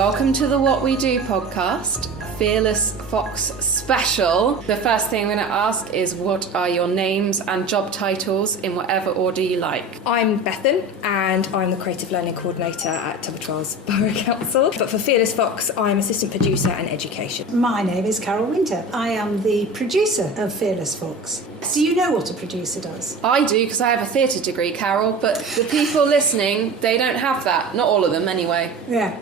Welcome to the What We Do podcast, Fearless Fox special. The first thing I'm going to ask is, what are your names and job titles in whatever order you like? I'm Bethan, and I'm the Creative Learning Coordinator at Tunbridge Borough Council. But for Fearless Fox, I'm Assistant Producer and Education. My name is Carol Winter. I am the producer of Fearless Fox. Do you know what a producer does? I do, because I have a theatre degree, Carol, but the people listening, they don't have that. Not all of them, anyway. Yeah.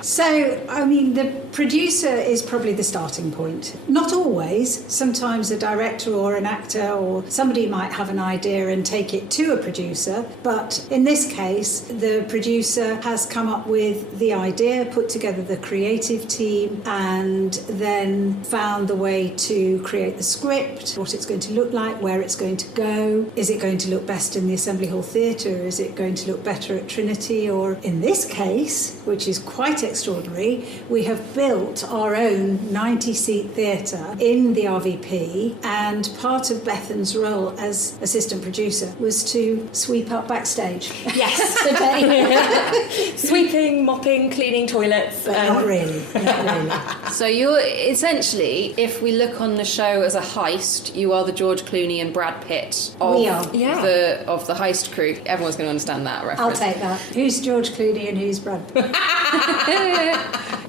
So, the producer is probably the starting point. Not always. Sometimes a director or an actor or somebody might have an idea and take it to a producer. But in this case, the producer has come up with the idea, put together the creative team, and then found the way to create the script, what it's going to look like, where it's going to go. Is it going to look best in the Assembly Hall Theatre? Is it going to look better at Trinity? Or in this case, which is quite extraordinary, we have built our own 90-seat theatre in the RVP, and part of Bethan's role as assistant producer was to sweep up backstage. Yes, sweeping, mopping, cleaning toilets. But not really. So you're essentially, if we look on the show as a heist, you are the George Clooney and Brad Pitt of the heist crew. Everyone's going to understand that reference. I'll take that. Who's George Clooney and who's Brad Pitt?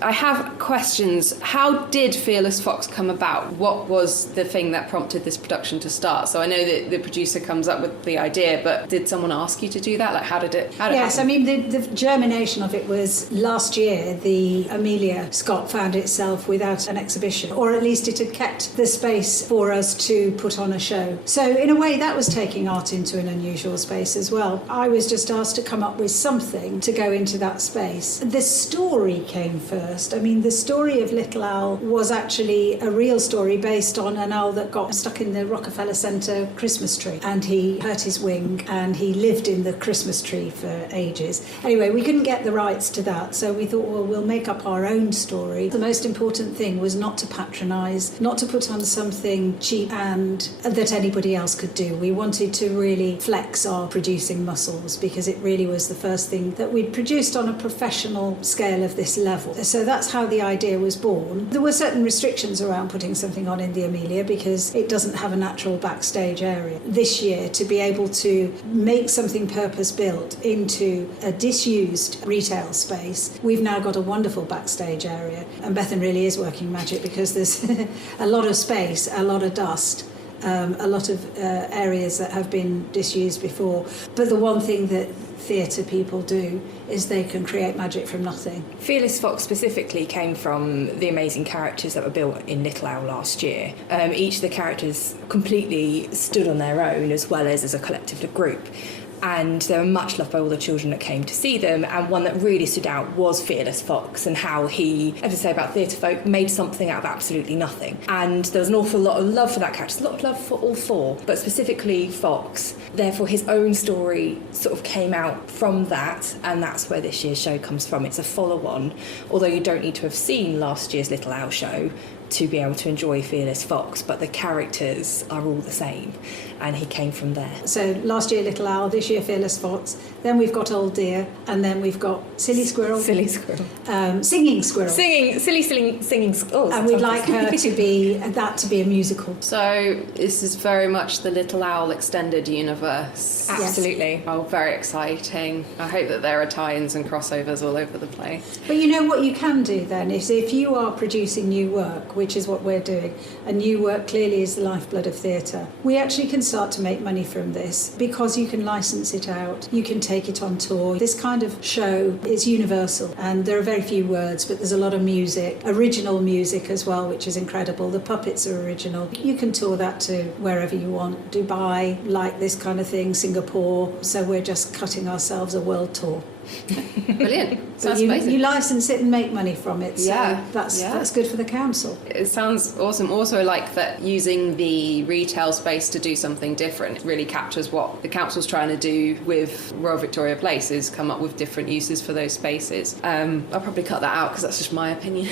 I have questions. How did Fearless Fox come about? What was the thing that prompted this production to start? So I know that the producer comes up with the idea, but did someone ask you to do that? Like, how did it happen? The germination of it was last year. The Amelia Scott found itself without an exhibition, or at least it had kept the space for us to put on a show. So in a way, that was taking art into an unusual space as well. I was just asked to come up with something to go into that space. The story came first. The story of Little Owl was actually a real story based on an owl that got stuck in the Rockefeller Center Christmas tree, and he hurt his wing and he lived in the Christmas tree for ages. Anyway, we couldn't get the rights to that, so we thought, well, we'll make up our own story. The most important thing was not to patronise, not to put on something cheap and that anybody else could do. We wanted to really flex our producing muscles, because it really was the first thing that we'd produced on a professional scale of this level. So that's how the idea was born. There were certain restrictions around putting something on in the Amelia, because it doesn't have a natural backstage area. This year, to be able to make something purpose-built into a disused retail space, we've now got a wonderful backstage area. And Bethan really is working magic, because there's a lot of space, a lot of dust, a lot of areas that have been disused before. But the one thing that theatre people do is they can create magic from nothing. Fearless Fox specifically came from the amazing characters that were built in Little Owl last year. Each of the characters completely stood on their own, as well as a collective group. And they were much loved by all the children that came to see them, and one that really stood out was Fearless Fox, and how he, as I say about theatre folk, made something out of absolutely nothing. And there was an awful lot of love for that character, a lot of love for all four, but specifically Fox. Therefore his own story sort of came out from that, and that's where this year's show comes from. It's a follow-on, although you don't need to have seen last year's Little Owl show to be able to enjoy Fearless Fox, but the characters are all the same, and he came from there. So last year Little Owl, this year Fearless Fox, then we've got Old Dear, and then we've got Silly Squirrel. Silly Squirrel. Singing Squirrel. Singing Squirrel. And we'd like her to be a musical. So this is very much the Little Owl extended universe. Absolutely. Yes. Oh, very exciting. I hope that there are tie-ins and crossovers all over the place. But you know what you can do then is, if you are producing new work, which is what we're doing, and new work clearly is the lifeblood of theatre, we actually can start to make money from this, because you can license it out, you can take it on tour. This kind of show is universal, and there are very few words, but there's a lot of music, original music as well, which is incredible. The puppets are original. You can tour that to wherever you want. Dubai, like this kind of thing, Singapore. So we're just cutting ourselves a world tour. Brilliant. But you license it and make money from it, so that's good for the council. It sounds awesome. Also, like that using the retail space to do something different really captures what the council's trying to do with Royal Victoria Place, is come up with different uses for those spaces. I'll probably cut that out because that's just my opinion.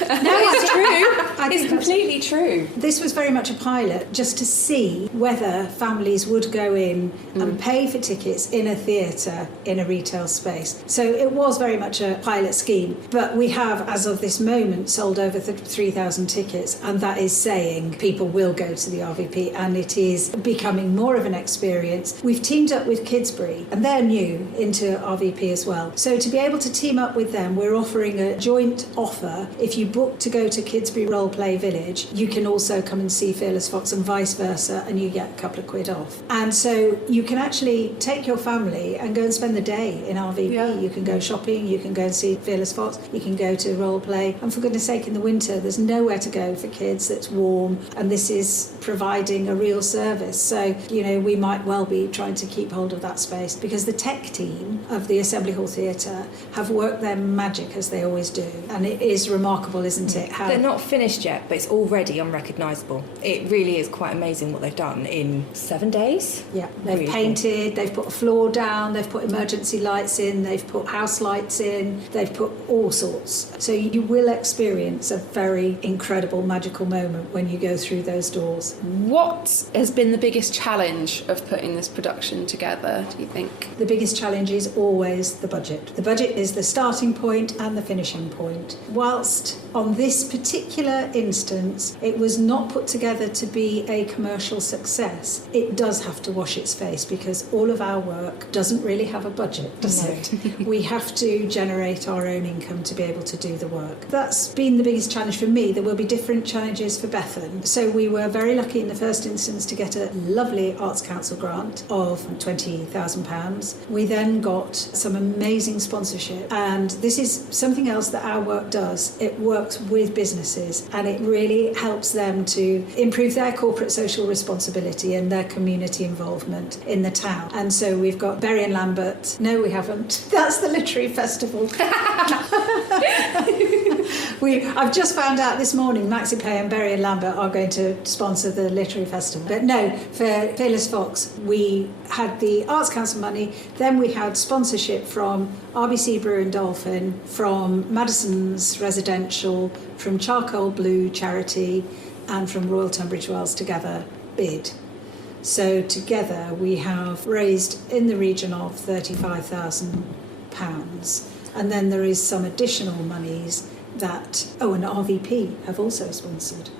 No, it's true. It's completely true. This was very much a pilot, just to see whether families would go in and pay for tickets in a theatre in a retail space. space. So it was very much a pilot scheme, but we have, as of this moment, sold over 3,000 tickets, and that is saying people will go to the RVP, and it is becoming more of an experience. We've teamed up with Kidsbury, and they're new into RVP as well. So to be able to team up with them, we're offering a joint offer. If you book to go to Kidsbury Roleplay Village, you can also come and see Fearless Fox, and vice versa, and you get a couple of quid off. And so you can actually take your family and go and spend the day in RVP. Yeah. You can go shopping, you can go and see Fearless Fox, you can go to Roleplay. And for goodness sake, in the winter, there's nowhere to go for kids that's warm, and this is providing a real service. So, we might well be trying to keep hold of that space, because the tech team of the Assembly Hall Theatre have worked their magic, as they always do. And it is remarkable, isn't it? How they're not finished yet, but it's already unrecognisable. It really is quite amazing what they've done in 7 days. Yeah, they've Really painted, they've put a floor down, they've put emergency lights in, they've put house lights in, they've put all sorts. So you will experience a very incredible, magical moment when you go through those doors. What has been the biggest challenge of putting this production together, do you think? The biggest challenge is always the budget. The budget is the starting point and the finishing point. Whilst on this particular instance, it was not put together to be a commercial success, it does have to wash its face, because all of our work doesn't really have a budget, does it? We have to generate our own income to be able to do the work. That's been the biggest challenge for me. There will be different challenges for Bethan. So we were very lucky in the first instance to get a lovely Arts Council grant of £20,000. We then got some amazing sponsorship, and this is something else that our work does. It works with businesses, and it really helps them to improve their corporate social responsibility and their community involvement in the town. And so we've got Bury and Lambert. No, we haven't. That's the literary festival. I've just found out this morning Maxi Pay and Bury and Lambert are going to sponsor the literary festival. But no, for Fearless Fox, we had the Arts Council money, then we had sponsorship from RBC Brew and Dolphin, from Madison's Residential, from Charcoal Blue Charity, and from Royal Tunbridge Wells Together bid. So together we have raised in the region of £35,000. And then there is some additional monies that, and RVP have also sponsored.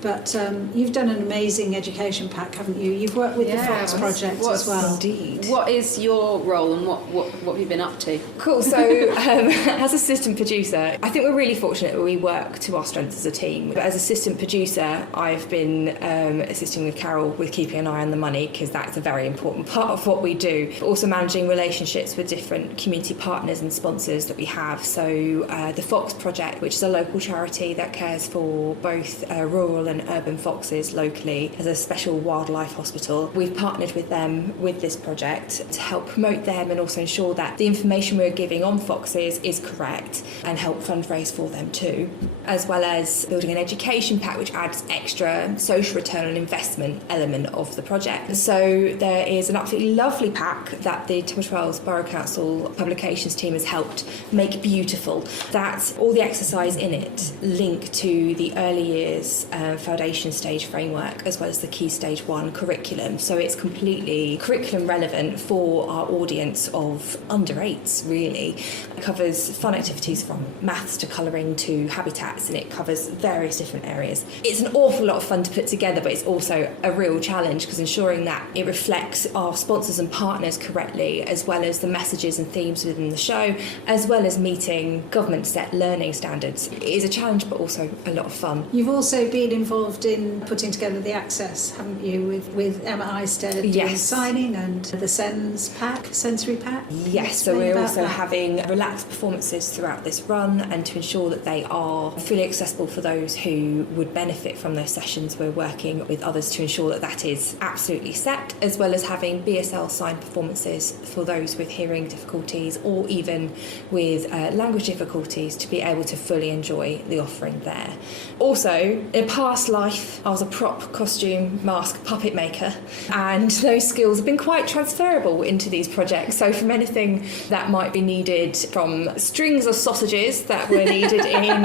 But you've done an amazing education pack, haven't you? You've worked with the Fox Project as well. Indeed. What is your role, and what have you been up to? Cool. So as assistant producer, I think we're really fortunate that we work to our strengths as a team. But as assistant producer, I've been assisting with Carol with keeping an eye on the money, because that's a very important part of what we do. But also managing relationships with different community partners and sponsors that we have. So the Fox Project, which is a local charity that cares for both rural and urban foxes locally, as a special wildlife hospital. We've partnered with them with this project to help promote them and also ensure that the information we're giving on foxes is correct, and help fundraise for them too, as well as building an education pack which adds extra social return on investment element of the project. So there is an absolutely lovely pack that the Tunbridge Wells Borough Council publications team has helped make beautiful. That all the exercise in it link to the early years foundation stage framework, as well as the Key Stage 1 curriculum. So it's completely curriculum relevant for our audience of under 8s, really. It covers fun activities from maths to colouring to habitats, and it covers various different areas. It's an awful lot of fun to put together, but it's also a real challenge, because ensuring that it reflects our sponsors and partners correctly, as well as the messages and themes within the show, as well as meeting government set learning standards. It is a challenge, but also a lot of fun. You've also been involved in putting together the access, haven't you, with Emma Eystead doing Yes. signing and the sensory pack? Yes, so we're also having relaxed performances throughout this run, and to ensure that they are fully accessible for those who would benefit from those sessions, we're working with others to ensure that that is absolutely set, as well as having BSL signed performances for those with hearing difficulties or even with language difficulties, to be able to fully enjoy the offering there. Also, in past past life, I was a prop, costume, mask, puppet maker, and those skills have been quite transferable into these projects. So from anything that might be needed, from strings of sausages that were needed in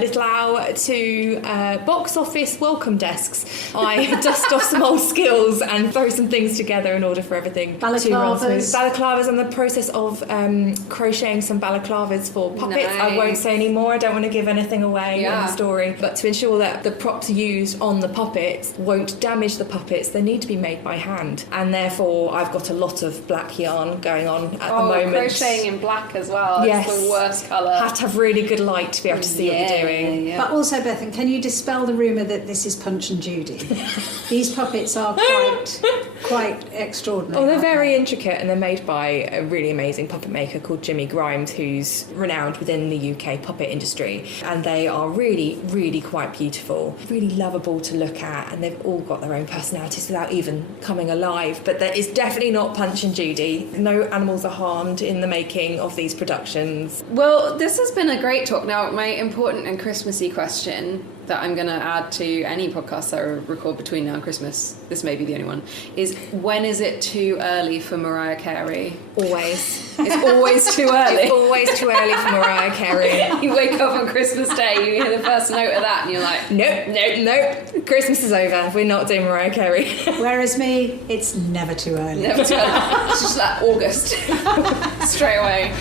Little Owl to box office welcome desks, I dust off some old skills and throw some things together in order for everything to run smooth. Balaclavas, and the process of crocheting some balaclavas for puppets. Nice. I won't say any more, I don't want to give anything away in the story, but to ensure that the props used on the puppets won't damage the puppets, they need to be made by hand, and therefore I've got a lot of black yarn going on at the moment. Crocheting in black as well. Yes. It's the worst colour. Have to have really good light to be able to see what you're doing. But also, Bethan, can you dispel the rumour that this is Punch and Judy? These puppets are quite extraordinary. Oh, they're very intricate, and they're made by a really amazing puppet maker called Jimmy Grimes, who's renowned within the UK puppet industry, and they are really, really quite beautiful, really lovable to look at, and they've all got their own personalities without even coming alive. But that is definitely not Punch and Judy. No animals are harmed in the making of these productions. Well, this has been a great talk. Now, my important and Christmassy question that I'm going to add to any podcast that I record between now and Christmas, this may be the only one, is when is it too early for Mariah Carey? Always. It's always too early. It's always too early for Mariah Carey. You wake up on Christmas Day, you hear the first note of that, and you're like, Nope. Christmas is over. We're not doing Mariah Carey. Whereas me, it's never too early. Never too early. It's just that August. Straight away.